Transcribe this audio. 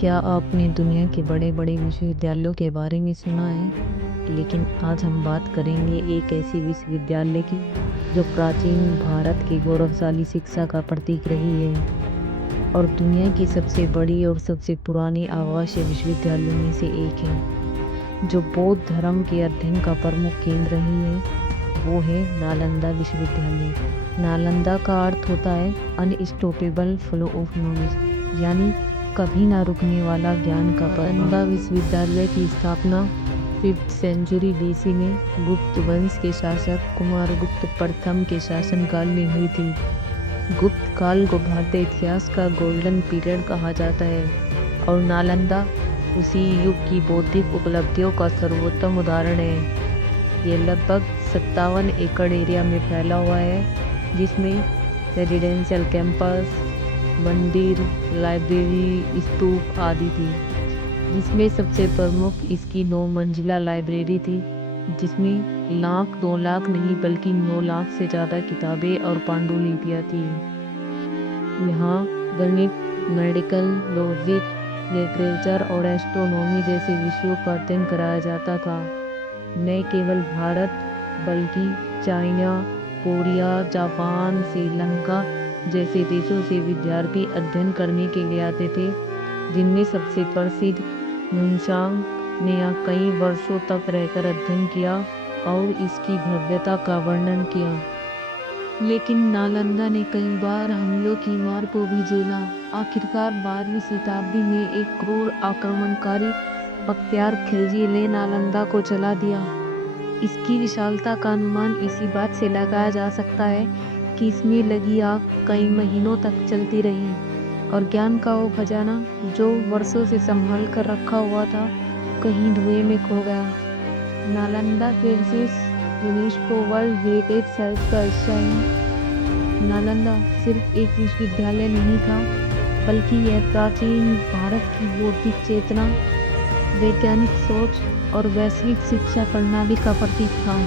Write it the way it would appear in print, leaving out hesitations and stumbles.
क्या आपने दुनिया के बड़े-बड़े विश्वविद्यालयों के बारे में सुना है? लेकिन आज हम बात करेंगे एक ऐसी विश्वविद्यालय की जो प्राचीन भारत की गौरवशाली शिक्षा का प्रतीक रही है और दुनिया की सबसे बड़ी और सबसे पुरानी आवासीय विश्वविद्यालयों में से एक है, जो बौद्ध धर्म के अध्ययन का प्रमुख केंद्र रही है। वो है नालंदा विश्वविद्यालय। नालंदा का अर्थ होता है अनस्टॉपेबल फ्लो ऑफ नॉलेज, यानी कभी ना रुकने वाला ज्ञान का नालंदा विश्वविद्यालय की स्थापना 5th सेंचुरी BC में गुप्त वंश के शासक कुमारगुप्त प्रथम के शासनकाल में हुई थी। गुप्त काल को भारतीय इतिहास का गोल्डन पीरियड कहा जाता है और नालंदा उसी युग की बौद्धिक उपलब्धियों का सर्वोत्तम उदाहरण है। ये लगभग 57 एकड़ एरिया में फैला हुआ है, जिसमें रेजिडेंशियल कैंपस, मंदिर, लाइब्रेरी, स्तूप आदि थी। जिसमें सबसे प्रमुख इसकी 9 मंजिला लाइब्रेरी थी, जिसमें 2 लाख नहीं बल्कि 9 लाख से ज़्यादा किताबें और पांडुलिपियाँ थी। यहाँ गणित, मेडिकल, लॉजिक, लिटरेचर और एस्ट्रोनॉमी जैसे विषयों का अध्ययन कराया जाता था। न केवल भारत बल्कि चाइना, कोरिया, जापान, श्रीलंका जैसे देशों से विद्यार्थी अध्ययन करने के लिए आते थे, जिनमें सबसे प्रसिद्ध मुनशांग ने यहाँ कई वर्षों तक रहकर अध्ययन किया और इसकी भव्यता का वर्णन किया। लेकिन नालंदा ने कई बार हमलों की मार को भी झेला। आखिरकार 12वीं शताब्दी में एक क्रूर आक्रमणकारी बख्तियार खिलजी ने नालंदा को जला दिया। इसकी विशालता का अनुमान इसी बात से लगाया जा सकता है कि इसमें लगी आग कई महीनों तक चलती रही और ज्ञान का वो खजाना जो वर्षों से संभाल कर रखा हुआ था, कहीं धुएं में खो गया। Nalanda Francis UNESCO world heritage site का हिस्सा है। नालंदा सिर्फ एक विश्वविद्यालय नहीं था, बल्कि यह प्राचीन भारत की बौद्धिक चेतना, वैज्ञानिक सोच और वैश्विक शिक्षा प्रणाली का प्रतीक था।